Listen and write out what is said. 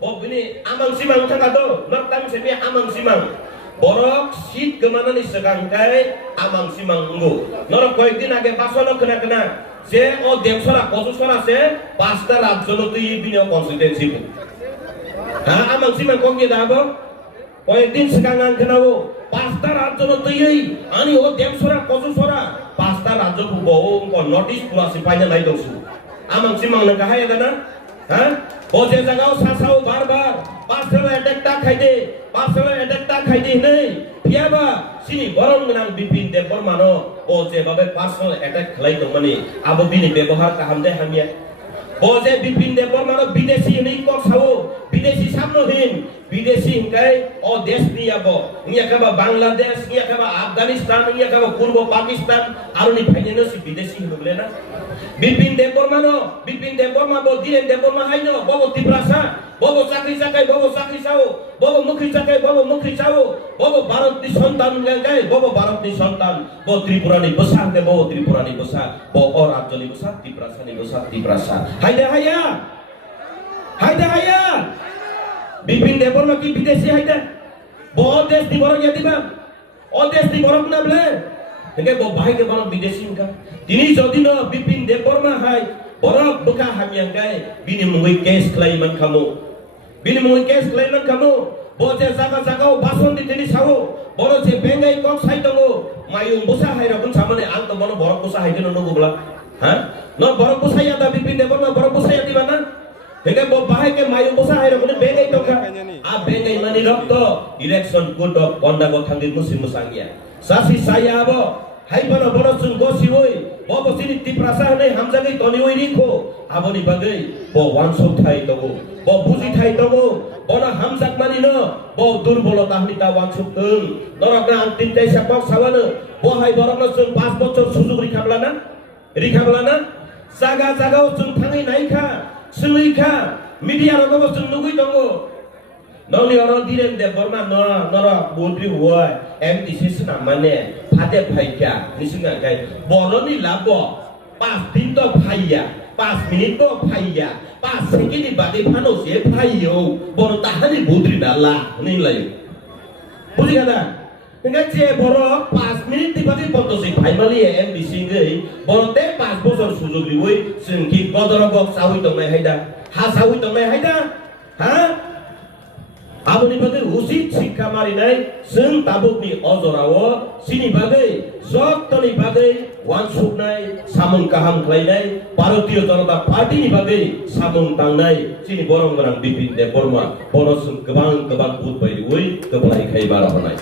bini amang simang thangado naktam semi amang simang borok sit kemana segangkai amang simang nggo norok koyekdin age basono kena যে ও দেবসরা কসুসরা সে পাঁচটা রাজ্যলতই বিনিয়োগ consistency হ্যাঁ আমang simang কঙ্গে দাবো কয়েকদিন সেখান কেনাবো পাঁচটা রাজ্যলতই আনি ও দেবসরা কসুসরা পাঁচটা রাজ্য বউ নোটিশ পুরাসি পাইনা নাই দংসু amang simang না কাহাই না হ্যাঁ ও যে জায়গাও সাসাও বারবার পার্সেল অ্যাটাকটা খাইদে নেই পিয়াবা সিনি বরং নাম বিপিন দেববর্মানো ও যেভাবে পার্সেল অ্যাটাক খালাই দं মানে আবো বিনি ব্যবহার কাহামদে হামিয়া ও যে বিপিন দেববর্মানো বিদেশি নেই কসাও বিদেশি সামনহীন বিদেশি হিংকাই ও দেশ নিয়াবো নিয়াকাবা বাংলাদেশ নিয়াকাবা আফগানিস্তান নিয়াকাবা পূর্ব পাকিস্তান আরনি ভাইনেনো সি বিদেশি হবলে না বিপিন দেববর্মা বো দিরেন দেববর্মা হাইনো ববো তিপ্রাসা ববো চাকরি চাকাই ববো চাকরি চাও ববো মুখী চাকাই ববো মুখী চাও ববো ভারতনি সন্তান গাই ববো ভারতনি সন্তান বো ত্রিপুরানি বসা তে ববো ত্রিপুরানি বসা বো অ রাজ্যনি বসা তিপ্রাসা হাইদে হাইয়া বিপিন দেববর্মা কি বিদেশি হাইদে বো দেশ দি বড় ইয়া দিবা ও দেশ দি বড় না বলে হেগে বো ভাইকে বড় বিদেশি কা তিনি যদি ন বিপিন দেববর্মা হাই বড় বুকা হামিয়াং গাই বিনিময় কেস ক্লাইমান খামো বো যে জাগাও বাসন দি তিনি সাও বড় যে বেঙ্গাই কক সাই দঙ্গো মায়ুং বসা হাই রাবুন সামনে আং তো বড় বড় বসা হাই দিন নগুবলা হ্যাঁ ন বড় বসাইয়া দা বিপিন দেববর্মা বড় বসাইয়া দিবা না হেগে বো বাহাইকে মায়ুং বসা হাই রাবুন বেঙ্গাই তকা আ বেঙ্গাই মানি রক্ত ইলেকশন কোড অফ কন্ডাক্ট থাঙ্গি মুসিমুসাঙ্গিয়া সাসি সাইয়া আবো হাইবানো বড় সুন গসি ওই ববো সিনি তিপ্রাসা হনে হামজাগৈ তনি ওই রিখো আবনি বাগৈ বো ওয়ানসুক থাই দগো বো বুজি থাই দগো বনা হামজাক মানি ন বো দুর্বলতা হনিতা ওয়ানসুক তং নরকনা আং তিনটাই সাপক সাবানো বো হাই বরকনা সুন 5 বছর সুযোগ রিখাবলা না জাগাও সুন থাঙ্গি নাইখা সুইখা মিডিয়া রগো সুন নুগুই দগো নলি অর দিরেন দেববর্মা নর মন্ত্রী হয় এমটিসি না মানে ফাদে ভাইকা নিসিঙ্গা গাই বরনি লাভ 5 দিন তো ভাইয়া 5 মিনিট তো ভাইয়া 5 সেকেন্ড বাদে ফানো সে ভাইও বড় তাহানি মন্ত্রী ডালা নিলাই বুঝি গাদা হেঙ্গা যে বড় 5 মিনিট বাদে পন্তসি ভাইমালি এমটিসি গই বড়তে 5 বছর সুযোগ দিবই সিংকি গদরবক সাউই দংনাই হাইদা সাউই দংনাই হাইদা হ্যাঁ আবনি বাগে উচিত শিক্ষা মারিনাই जों ताबुकनि अजरावो सिनि बागै सत्तनि बागै वानसुकनाय सामन काहाम खालायनाय भारतीय जनता पार्टीनि बागै सामन तांनाय सिनि बरं गोनां बिपिन देबबर्मा बर'जों गोबां बुद बायदियै गोबलायखाय बारा होनाय